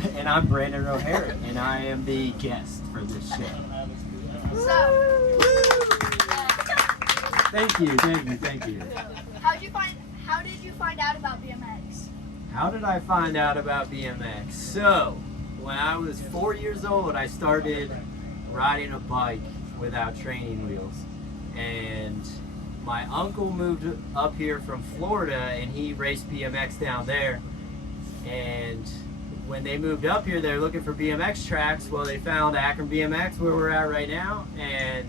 And I'm Brandon Roharik, and I am the guest for this show. So, Thank you. how did you find out about BMX? How did I find out about BMX? So, when I was 4 years old, I started riding a bike without training wheels. And my uncle moved up here from Florida, and he raced BMX down there. And when they moved up here, they were looking for BMX tracks. Well, they found Akron BMX, where we're at right now, and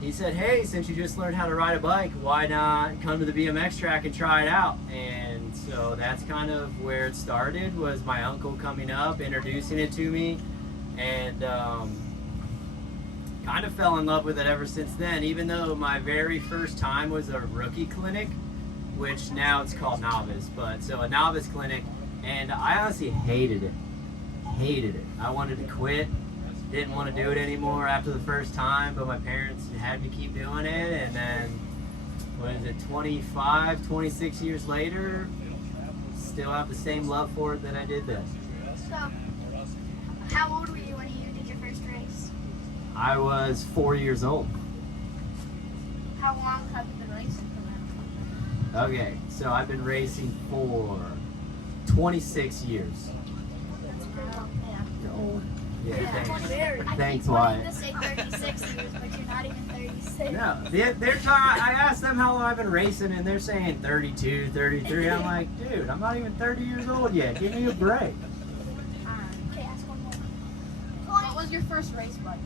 he said, hey, since you just learned how to ride a bike, why not come to the BMX track and try it out? And so that's kind of where it started, was my uncle coming up, introducing it to me, and kind of fell in love with it ever since then, even though my very first time was a rookie clinic, which now it's called novice, but so a novice clinic. And I honestly hated it. I wanted to quit. Didn't want to do it anymore after the first time, but my parents had me keep doing it. And then, what is it, 25, 26 years later, still have the same love for it that I did then. So, how old were you when you did your first race? I was 4 years old. How long have you been racing for now? Okay, so I've been racing for 26 years. Yeah, thanks, Wyatt. I think you wanted to say 36 years, but you're not even 36. No, they're I asked them how long I've been racing, and they're saying 32, 33. I'm like, dude, I'm not even 30 years old yet. Give me a break. Okay, ask one more. What was your first race bike?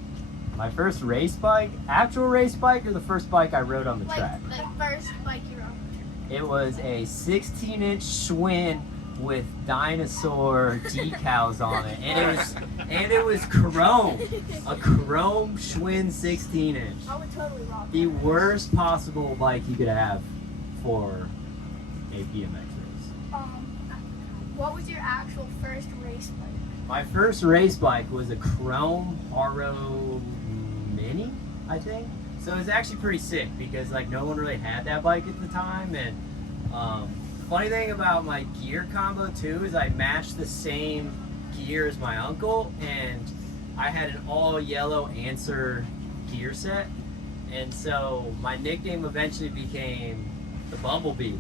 My first race bike? Actual race bike, or the first bike I rode on the track? The first bike you rode on the track. It was a 16-inch Schwinn with dinosaur decals on it, and it was chrome, a chrome Schwinn 16-inch. I would totally rock The that. worst possible bike you could have for a BMX race. What was your actual first race bike? My first race bike was a chrome RO Mini, I think. So it was actually pretty sick because like no one really had that bike at the time, and funny thing about my gear combo too is I matched the same gear as my uncle, and I had an all yellow Answer gear set, and so my nickname eventually became the Bumblebee.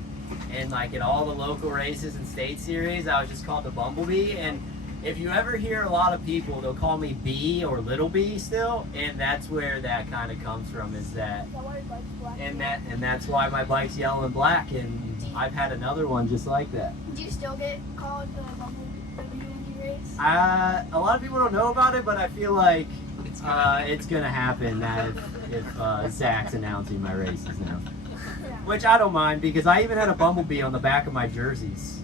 And like at all the local races and state series, I was just called the Bumblebee. And if you ever hear a lot of people, they'll call me B or Little B still, and that's where that kind of comes from, is that, and that's why my bike's yellow and black, and I've had another one just like that. Do you still get called the Bumblebee when you race? A lot of people don't know about it, but I feel like it's gonna happen that if Zach's announcing my races now. Yeah. Which I don't mind, because I even had a Bumblebee on the back of my jerseys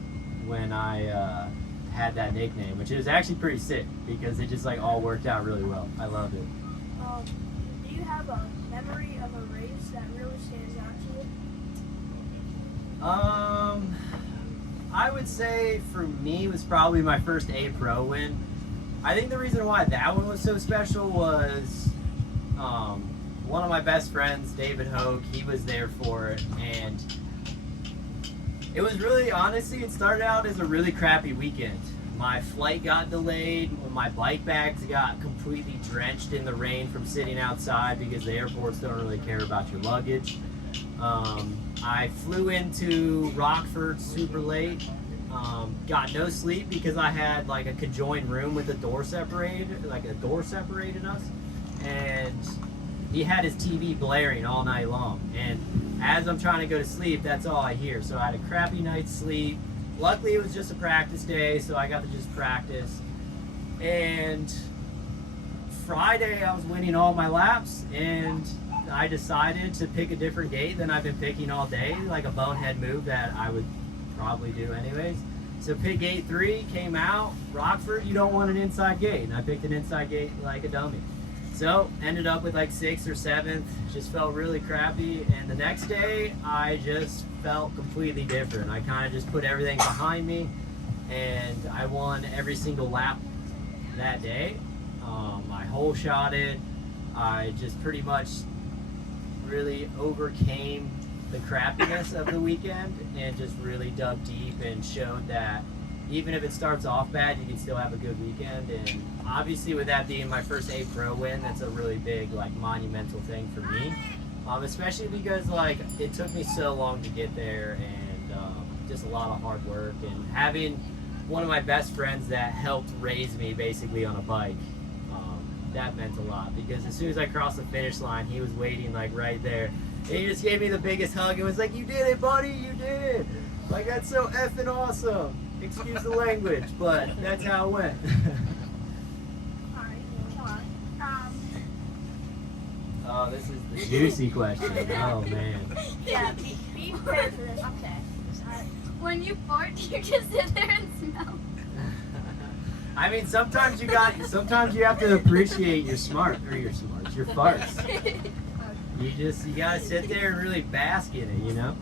when I had that nickname, which is actually pretty sick because it just like all worked out really well. I loved it. Do you have a memory of a race that really stands out to you? I would say for me was probably my first A Pro win. I think the reason why that one was so special was one of my best friends, David Hogue, he was there for it, and it was really, honestly, it started out as a really crappy weekend. My flight got delayed, my bike bags got completely drenched in the rain from sitting outside because the airports don't really care about your luggage. I flew into Rockford super late, got no sleep because I had like a conjoined room with a door separated, like a door separated us, and he had his TV blaring all night long, and as I'm trying to go to sleep, that's all I hear. So I had a crappy night's sleep. Luckily, it was just a practice day, so I got to just practice. And Friday, I was winning all my laps, and I decided to pick a different gate than I've been picking all day, like a bonehead move that I would probably do anyways. So pick gate 3, came out, Rockford, you don't want an inside gate, and I picked an inside gate like a dummy. So ended up with like 6th or 7th, just felt really crappy, and the next day I just felt completely different. I kind of just put everything behind me, and I won every single lap that day. I hole shotted. I just pretty much really overcame the crappiness of the weekend and just really dug deep and showed that even if it starts off bad, you can still have a good weekend. And obviously, with that being my first A Pro win, that's a really big, like, monumental thing for me. Especially because, like, it took me so long to get there, and just a lot of hard work. And having one of my best friends that helped raise me basically on a bike, that meant a lot. Because as soon as I crossed the finish line, he was waiting, like, right there. And he just gave me the biggest hug and was like, "You did it, buddy, you did it." Like, that's so effing awesome. Excuse the language, but that's how it went. Alright, come on. Oh, this is the juicy question. Oh, man. Yeah, be prepared for this. Okay. Alright. When you fart, you just sit there and smell. I mean, sometimes you have to appreciate your farts. You gotta sit there and really bask in it, you know?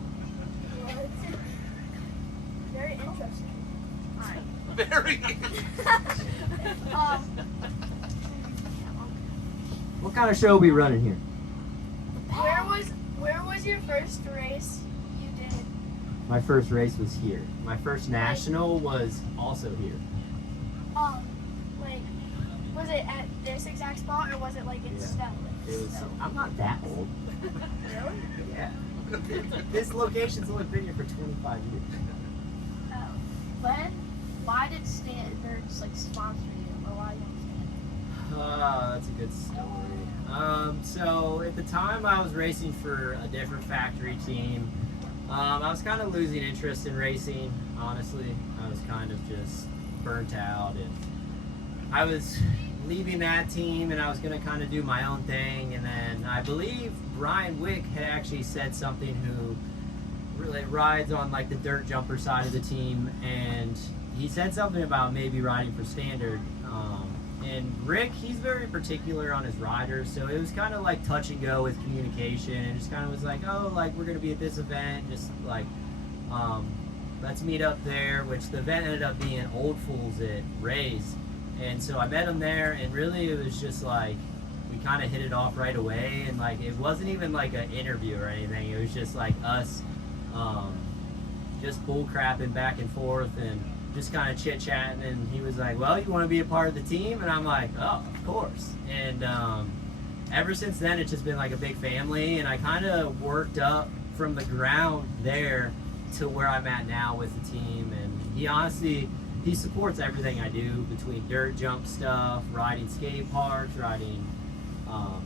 Very interesting. Alright. Very. What kind of show are we running here? Where was your first race you did? My first race was here. My first national was also here. Like, was it at this exact spot or was it like in Stella? It was. I'm not that old. Really? Yeah. This location's only been here for 25 years. Why did Standards like sponsor you, or why didn't That's a good story. So at the time I was racing for a different factory team. I was kind of losing interest in racing, honestly. I was kind of just burnt out, and I was leaving that team, and I was going to kind of do my own thing. And then I believe Brian Wick had actually said something, who really rides on like the dirt jumper side of the team, and he said something about maybe riding for Standard. And Rick, he's very particular on his riders, so it was kind of like touch and go with communication, and just kind of was like, oh, like, we're going to be at this event, just like, let's meet up there, which the event ended up being Old Fools at Ray's. And so I met him there, and really it was just like, we kind of hit it off right away, and like, it wasn't even like an interview or anything, it was just like us just bull crapping back and forth, and just kind of chit chatting. And he was like, well, you want to be a part of the team? And I'm like, oh, of course. And ever since then, it's just been like a big family, and I kind of worked up from the ground there to where I'm at now with the team. And he honestly, he supports everything I do, between dirt jump stuff, riding skate parks, riding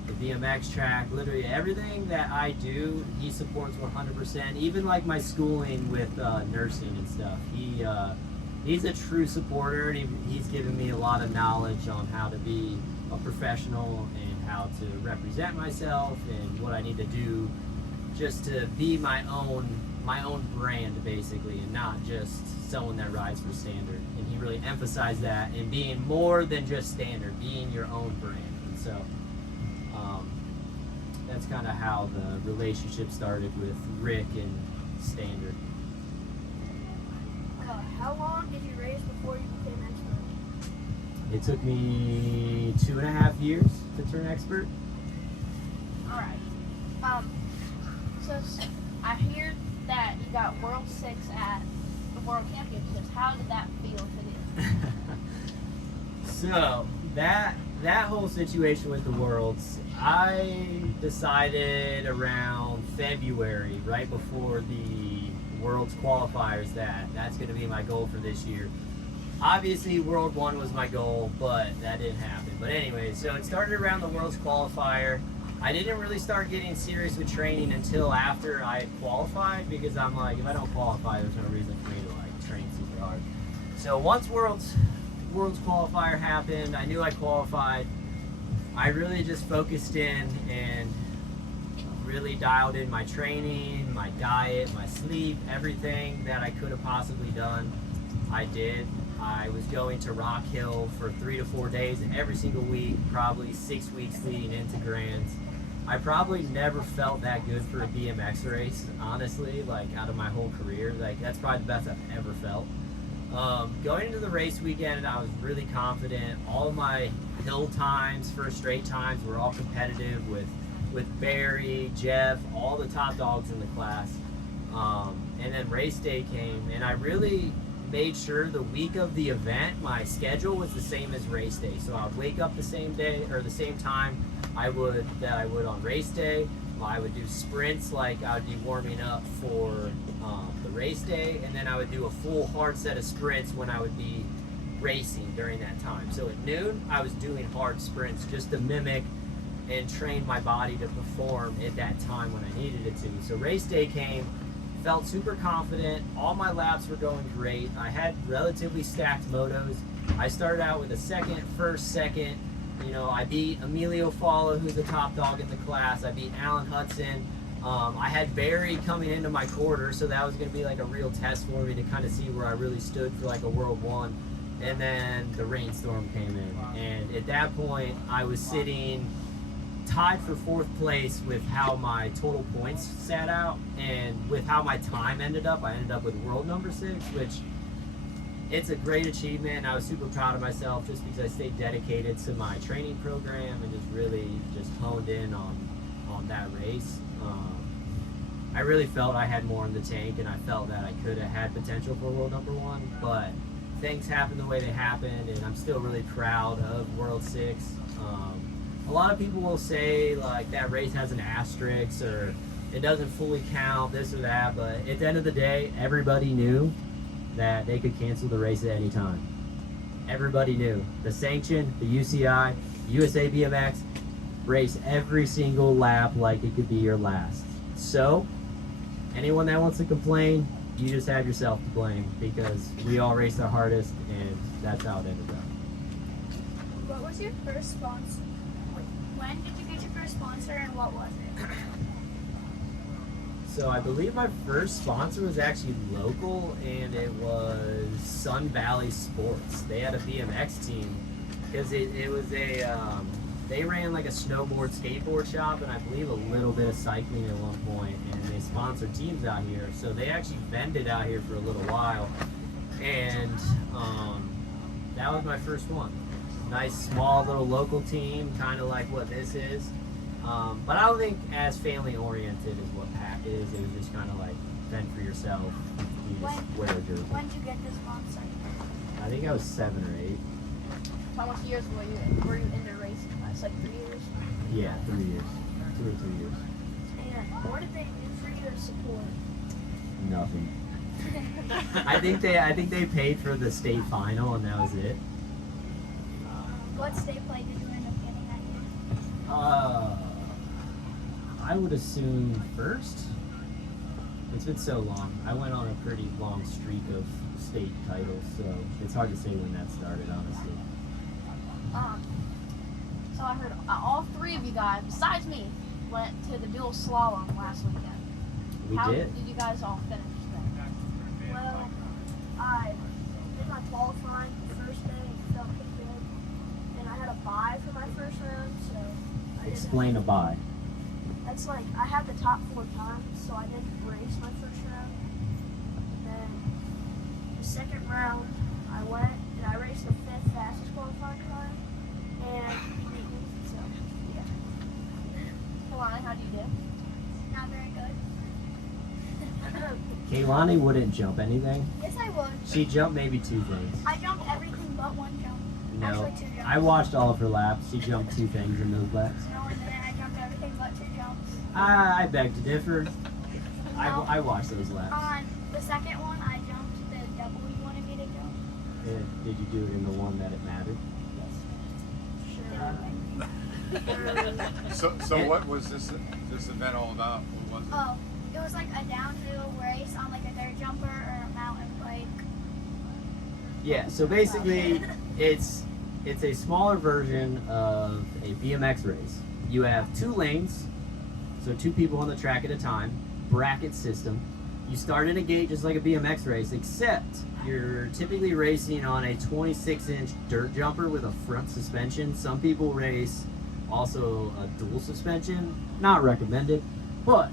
the BMX track, literally everything that I do, he supports 100%. Even like my schooling with nursing and stuff. He's a true supporter, and he's given me a lot of knowledge on how to be a professional and how to represent myself and what I need to do just to be my own brand, basically, and not just someone that rides for Standard. And he really emphasized that, and being more than just Standard, being your own brand. And so that's kind of how the relationship started with Rick and Standard. How long did you race before you became expert? It took me 2.5 years to turn expert. Alright. So I hear that you got World 6 at the World Championships. How did that feel to you? So that whole situation with the Worlds, I decided around February, right before the Worlds qualifiers, that's going to be my goal for this year. Obviously, World 1 was my goal, but that didn't happen. But anyway, so it started around the Worlds qualifier. I didn't really start getting serious with training until after I had qualified, because I'm like, if I don't qualify, there's no reason for me to like train super hard. So once Worlds qualifier happened, I knew I qualified. I really just focused in and really dialed in my training, my diet, my sleep, everything that I could have possibly done, I did. I was going to Rock Hill for 3 to 4 days every single week, probably 6 weeks leading into Grands. I probably never felt that good for a BMX race, honestly, like out of my whole career. Like, that's probably the best I've ever felt. Going into the race weekend, I was really confident. All of my hill times, first straight times, were all competitive with Barry, Jeff, all the top dogs in the class. And then race day came, and I really made sure the week of the event, my schedule was the same as race day. So I would wake up the same day or the same time I would on race day. I would do sprints, like I would be warming up for the race day, and then I would do a full hard set of sprints when I would be racing during that time. So at noon, I was doing hard sprints just to mimic and train my body to perform at that time when I needed it to. So race day came, felt super confident. All my laps were going great. I had relatively stacked motos. I started out with a second, first, second. You know, I beat Emilio Falla, who's the top dog in the class. I beat Alan Hudson. I had Barry coming into my quarter, so that was going to be like a real test for me to kind of see where I really stood for like a World 1. And then the rainstorm came in. And at that point, I was sitting tied for 4th place with how my total points sat out, and with how my time ended up. I ended up with world number 6, which it's a great achievement. I was super proud of myself just because I stayed dedicated to my training program and just really just honed in on that race. I really felt I had more in the tank, and I felt that I could have had potential for world number 1, but things happened the way they happened, and I'm still really proud of World 6. A lot of people will say like that race has an asterisk or it doesn't fully count, this or that, but at the end of the day, everybody knew that they could cancel the race at any time. Everybody knew. The sanction, the UCI, USA BMX, race every single lap like it could be your last. So, anyone that wants to complain, you just have yourself to blame, because we all raced our hardest, and that's how it ended up. What was your first sponsor? When did you get your first sponsor, and what was it? So I believe my first sponsor was actually local, and it was Sun Valley Sports. They had a BMX team, because it was they ran like a snowboard, skateboard shop, and I believe a little bit of cycling at one point, and they sponsored teams out here. So they actually vended out here for a little while, and that was my first one. Nice, small, little local team, kind of like what this is. But I don't think as family-oriented as what PAK is. It was just kind of like fend for yourself. You just wear a jersey. When did you get this sponsor? I think I was 7 or 8. How much years were you into racing? It's like 3 years? Yeah, 3 years. 2 or 3 years. And what did they do for you to support? Nothing. I think they paid for the state final, and that was it. What state play did you end up getting that year? I would assume first. It's been so long. I went on a pretty long streak of state titles, so it's hard to say when that started, honestly. So I heard all 3 of you guys, besides me, went to the dual slalom last weekend. How did you guys all finish then? Well, I did my qualifying the first day and felt pretty good. And I had a bye for my first round, so I didn't. Explain a bye. That's like, I had the top 4 times, so I didn't race my first round. And then the second round, I went and I raced the 5th fastest qualifying time, and he beat me, so yeah. Kalani, how do you do? Not very good. Kaylani wouldn't jump anything. Yes, I would. She jumped maybe 2 things. I jumped everything but 1 jump. No, Actually, 2 jumps. I watched all of her laps. She jumped 2 things in those laps. No, and then I jumped everything but 2 jumps. I beg to differ. No. I watched those laps. On the second one, I jumped the double you wanted me to jump. Did you do it in the one that it mattered? Sure. So what was this event all about? What was it? Oh, it was like a downhill race on like a dirt jumper or a mountain bike. Yeah, so basically it's a smaller version of a BMX race. You have 2 lanes, so 2 people on the track at a time, bracket system. You start in a gate just like a BMX race, except you're typically racing on a 26-inch dirt jumper with a front suspension. Some people race also a dual suspension, not recommended, but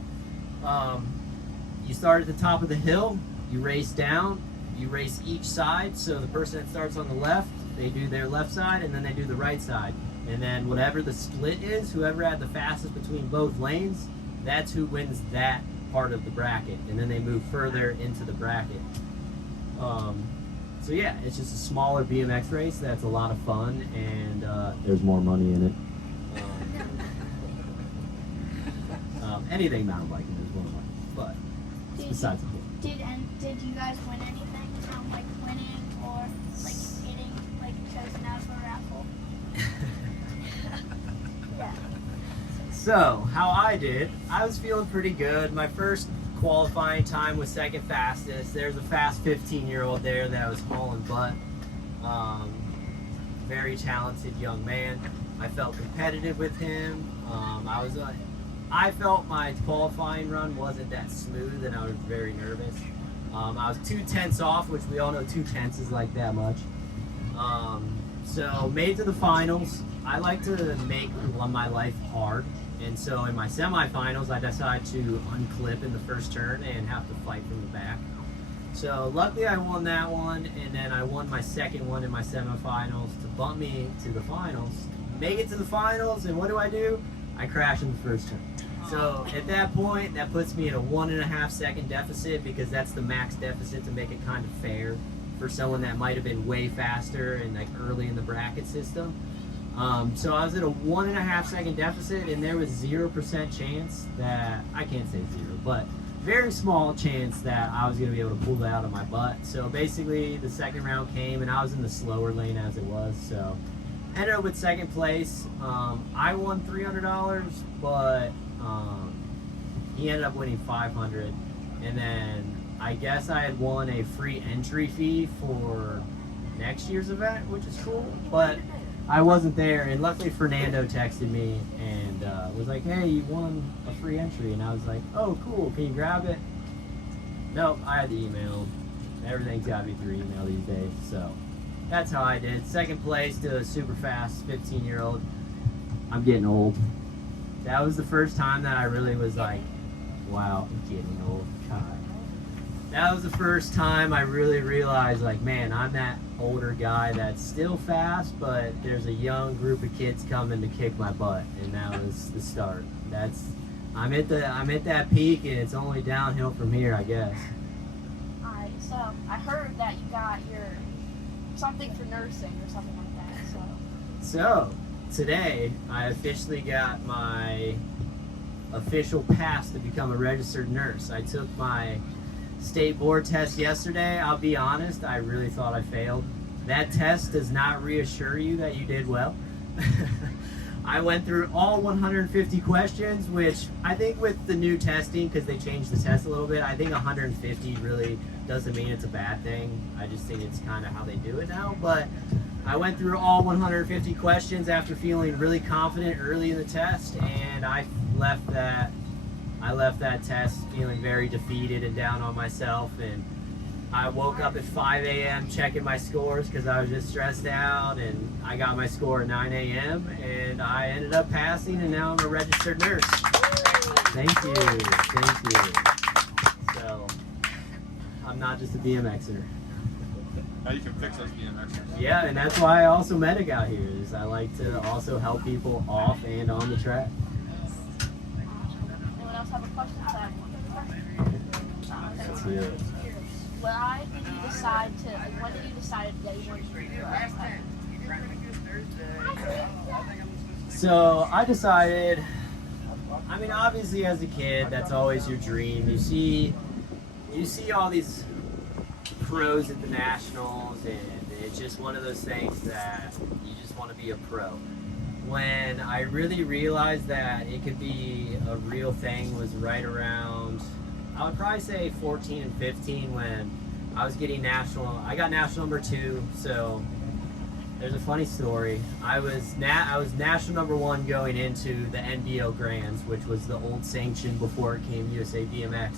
you start at the top of the hill, you race down, you race each side. So the person that starts on the left, they do their left side, and then they do the right side. And then whatever the split is, whoever had the fastest between both lanes, that's who wins that part of the bracket. And then they move further into the bracket. So yeah, it's just a smaller BMX race that's a lot of fun, and there's more money in it. Anything mountain biking, there's more money, but it's besides the point. Did you guys win anything from like winning or like getting like chosen out for a raffle? Yeah. So, how I did, I was feeling pretty good. My first qualifying time was second fastest. There's a fast 15-year-old there that was hauling butt. Very talented young man. I felt competitive with him. I felt my qualifying run wasn't that smooth, and I was very nervous. I was 2/10 off, which we all know 2/10 is like that much. So made to the finals. I like to make my life hard, and so in my semifinals, I decided to unclip in the first turn and have to fight from the back. So luckily, I won that one, and then I won my second one in my semifinals to bump me to the finals. Make it to the finals, and what do? I crash in the first turn. So at that point, that puts me at a 1.5 second deficit, because that's the max deficit to make it kind of fair for someone that might have been way faster and like early in the bracket system. So I was at a 1.5 second deficit, and there was 0% chance that, I can't say zero, but very small chance that I was going to be able to pull that out of my butt. So basically the second round came, and I was in the slower lane as it was, so ended up with second place. I won $300, but he ended up winning $500, and then I guess I had won a free entry fee for next year's event, which is cool, but I wasn't there, and luckily Fernando texted me and was like, hey, you won a free entry, and I was like, oh cool, can you grab it? Nope, I had the email. Everything's got to be through email these days, so that's how I did. Second place to a super fast 15-year-old. I'm getting old. That was the first time that I really was like, wow, I'm getting old. God. That was the first time I really realized, like, man, I'm that older guy that's still fast, but there's a young group of kids coming to kick my butt, and that was the start. I'm at that peak, and it's only downhill from here, I guess. Alright, so I heard that you got your something for nursing or something like that. So today I officially got my official pass to become a registered nurse. I took my state board test yesterday. I'll be honest, I really thought I failed. That test does not reassure you that you did well. I went through all 150 questions, which I think with the new testing, because they changed the test a little bit, I think 150 really doesn't mean it's a bad thing. I just think it's kind of how they do it now. But I went through all 150 questions after feeling really confident early in the test, and I left that test feeling very defeated and down on myself. And I woke up at 5 a.m. checking my scores because I was just stressed out, and I got my score at 9 a.m. and I ended up passing, and now I'm a registered nurse. Thank you. So I'm not just a BMXer. Now you can fix those BMXers. Yeah, and that's why I also medic out here, is I like to also help people off and on the track. Anyone else have a question? That's it. When did you decide that you wanted to do So I decided, I mean, obviously as a kid, that's always your dream. You see all these pros at the nationals, and it's just one of those things that you just want to be a pro. When I really realized that it could be a real thing was right around, I would probably say 14 and 15, when I was getting national. I got national number 2, so there's a funny story. I was national number 1 going into the NBO Grands, which was the old sanction before it came USA BMX.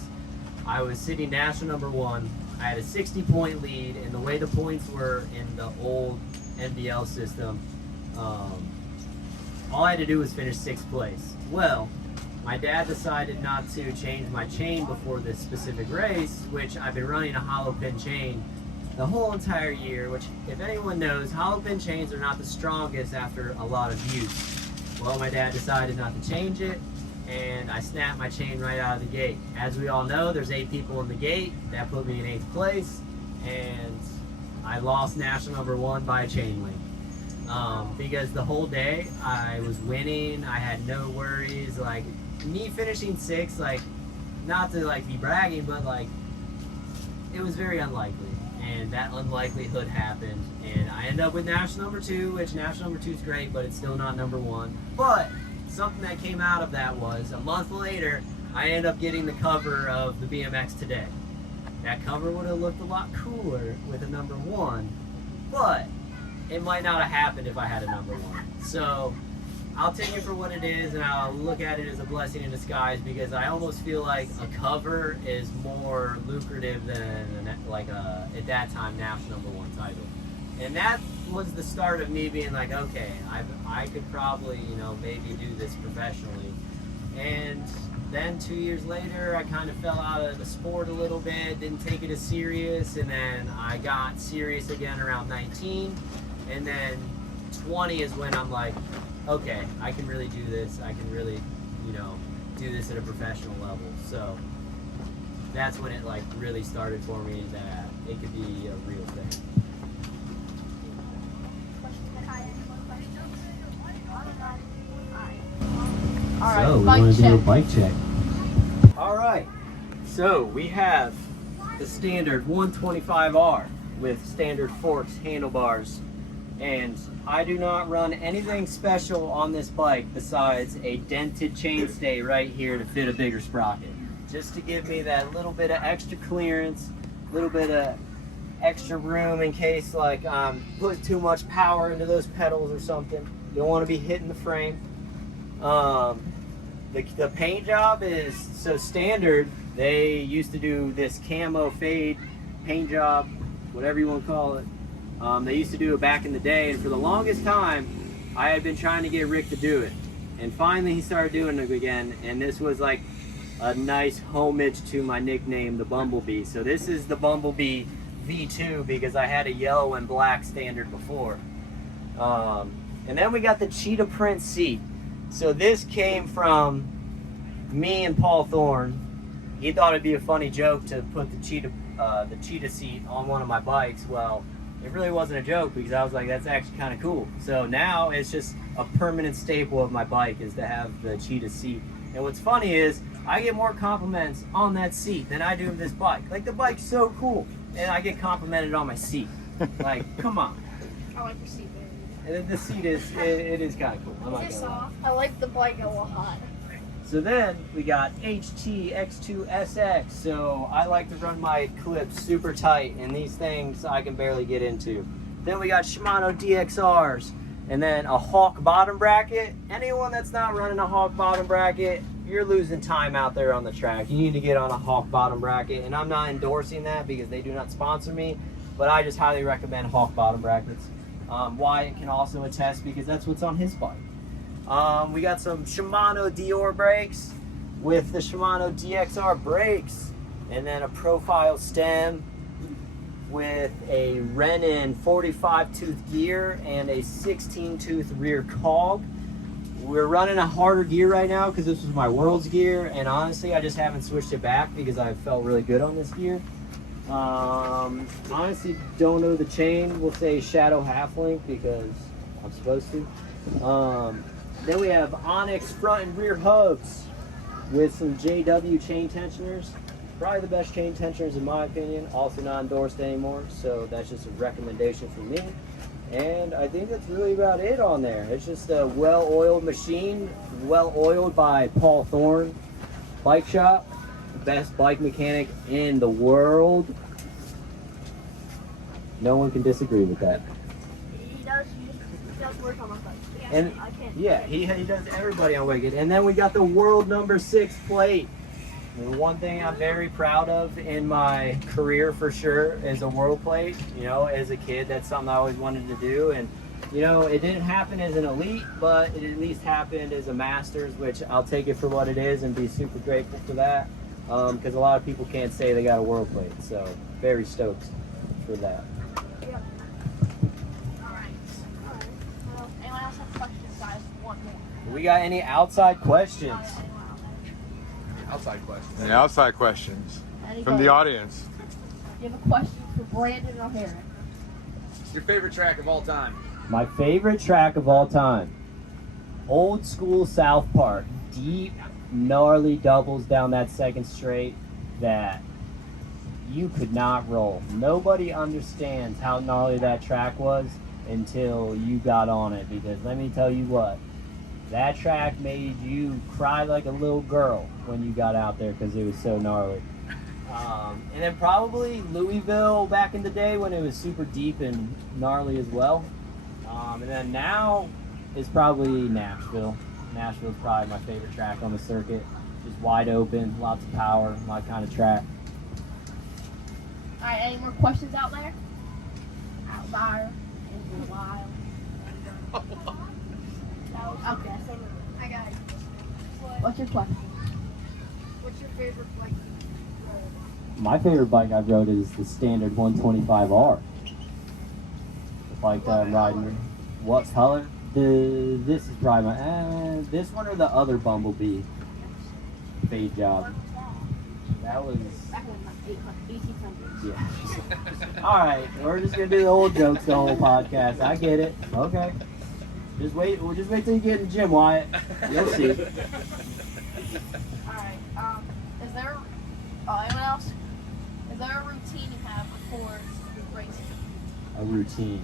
I was sitting national number 1. I had a 60-point lead, and the way the points were in the old NBL system, all I had to do was finish 6th place. Well, my dad decided not to change my chain before this specific race, which I've been running a hollow pin chain the whole entire year, which, if anyone knows, hollow pin chains are not the strongest after a lot of use. Well, my dad decided not to change it, and I snapped my chain right out of the gate. As we all know, there's 8 people in the gate. That put me in 8th place, and I I lost national number 1 by a chain link. Because the whole day I was winning, I had no worries. Like me finishing 6th, like not to like be bragging, but like it was very unlikely, and that unlikelihood happened, and I ended up with national number 2, which national number 2 is great, but it's still not number 1. But something that came out of that was a month later, I ended up getting the cover of the BMX Today. That cover would have looked a lot cooler with a number 1, but it might not have happened if I had a number 1. So I'll take it for what it is, and I'll look at it as a blessing in disguise, because I almost feel like a cover is more lucrative than like at that time national number 1 title. And that was the start of me being like, okay, I could probably, you know, maybe do this professionally. And then 2 years later, I kind of fell out of the sport a little bit, didn't take it as serious, and then I got serious again around 19, and then 20 is when I'm like, okay, I can really do this. I can really, you know, do this at a professional level. So that's when it like really started for me that it could be a real thing. All right, So we bike want to do a check. bike check. All right. So we have the standard 125R with standard forks, handlebars, and I do not run anything special on this bike besides a dented chainstay right here to fit a bigger sprocket, just to give me that little bit of extra clearance, a little bit of extra room in case like put too much power into those pedals or something. You don't want to be hitting the frame. The paint job is so standard. They used to do this camo fade paint job, whatever you want to call it. They used to do it back in the day, and for the longest time I had been trying to get Rick to do it, and finally he started doing it again, and this was like a nice homage to my nickname, the Bumblebee. So this is the Bumblebee V2 because I had a yellow and black standard before. And then we got the cheetah print seat. So this came from me and Paul Thorne. He thought it'd be a funny joke to put the cheetah seat on one of my bikes. Well, it really wasn't a joke because I was like, that's actually kind of cool. So now it's just a permanent staple of my bike is to have the cheetah seat. And what's funny is I get more compliments on that seat than I do of this bike. Like, the bike's so cool, and I get complimented on my seat. Like, come on. I like your seat, baby. And the seat is, it is kind of cool. I'm not Is it gonna lie. soft? I like the bike a lot. So then we got HT X2SX. So I like to run my clips super tight, and these things I can barely get into. Then we got Shimano DXRs, and then a Hawk bottom bracket. Anyone that's not running a Hawk bottom bracket, you're losing time out there on the track. You need to get on a Hawk bottom bracket, and I'm not endorsing that because they do not sponsor me, but I just highly recommend Hawk bottom brackets. Wyatt can also attest because that's what's on his bike. We got some Shimano Dior brakes with the Shimano DXR brakes, and then a profile stem with a Renin 45 tooth gear and a 16 tooth rear cog. We're running a harder gear right now because this was my World's gear, and honestly I just haven't switched it back because I felt really good on this gear. Honestly don't know the chain. We'll say Shadow Half Link because I'm supposed to. Then we have Onyx front and rear hubs with some JW chain tensioners. Probably the best chain tensioners in my opinion, also not endorsed anymore, so that's just a recommendation from me. And I think that's really about it on there. It's just a well-oiled machine, well-oiled by Paul Thorne Bike Shop, the best bike mechanic in the world. No one can disagree with that. He does work on my bike. And I can't. yeah, he does everybody on Wicked. And then we got the world number 6 plate. And one thing I'm very proud of in my career for sure is a world plate. You know, as a kid, that's something I always wanted to do. And, you know, it didn't happen as an elite, but it at least happened as a masters, which I'll take it for what it is and be super grateful for that. Because a lot of people can't say they got a world plate. So very stoked for that. Yep. Alright. Well, anyone else have questions, guys? One more. We got any outside questions? Anyone else? Outside questions. The outside questions from Anybody? the audience. Do you have a question for Brandon O'Hara? Your favorite track of all time? My favorite track of all time. Old school South Park. Deep, gnarly doubles down that second straight that you could not roll. Nobody understands how gnarly that track was until you got on it, because let me tell you what, that track made you cry like a little girl when you got out there because it was so gnarly. And then probably Louisville back in the day when it was super deep and gnarly as well. And then now is probably Nashville. Nashville's probably my favorite track on the circuit. Just wide open, lots of power, my kind of track. Alright, any more questions out there? Out there. In the wild. Okay. I got it. What's your question? What's your favorite bike? My favorite bike I've rode is the standard 125R. The bike that I'm riding. What color? This is probably my, this one or the other Bumblebee fade job. That was, Back in like 1800s. yeah. Alright, we're just gonna do the old jokes the whole podcast. I get it. Okay. Just wait till you get in the gym, Wyatt. You'll see. Alright, is there, anyone else? Is there a routine you have before racing? A routine.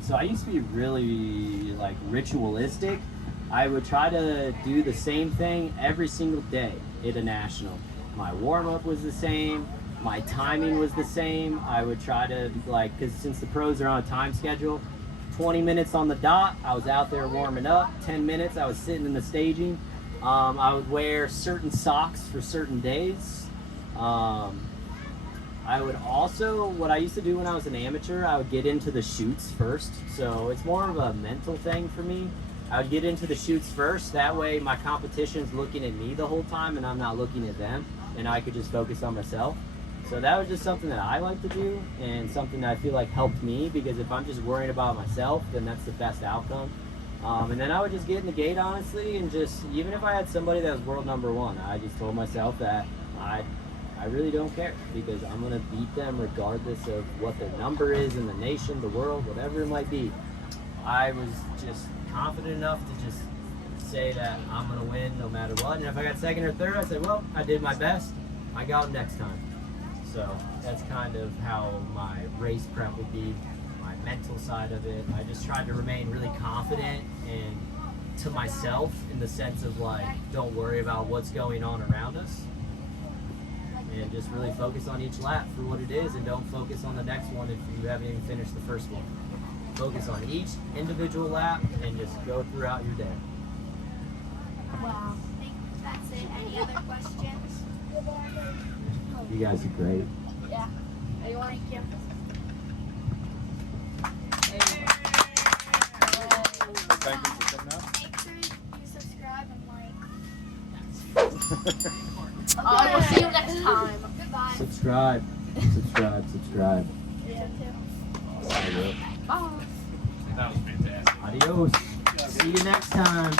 So I used to be really like ritualistic. I would try to do the same thing every single day at a national. My warm-up was the same. My timing was the same. I would try to, like, because since the pros are on a time schedule, 20 minutes on the dot, I was out there warming up. 10 minutes, I was sitting in the staging. I would wear certain socks for certain days. I would also, what I used to do when I was an amateur, I would get into the chutes first. So it's more of a mental thing for me. I would get into the chutes first. That way my competition's looking at me the whole time and I'm not looking at them. And I could just focus on myself. So that was just something that I like to do and something that I feel like helped me, because if I'm just worrying about myself, then that's the best outcome. And then I would just get in the gate, honestly, and just, even if I had somebody that was world number one, I just told myself that I really don't care, because I'm going to beat them regardless of what their number is in the nation, the world, whatever it might be. I was just confident enough to just say that I'm going to win no matter what. And if I got second or third, I said, well, I did my best. I got them next time. So that's kind of how my race prep would be, my mental side of it. I just tried to remain really confident and to myself, in the sense of like, don't worry about what's going on around us. And just really focus on each lap for what it is, and don't focus on the next one if you haven't even finished the first one. Focus on each individual lap and just go throughout your day. Wow. I think that's it. Any other questions? You guys are great. Yeah. Anyone? Thank you. Thank you for coming out. Make sure you subscribe and like. We'll see you next time. Goodbye. Subscribe. Subscribe. Yeah, too. Bye. That was fantastic. Adios. See you next time.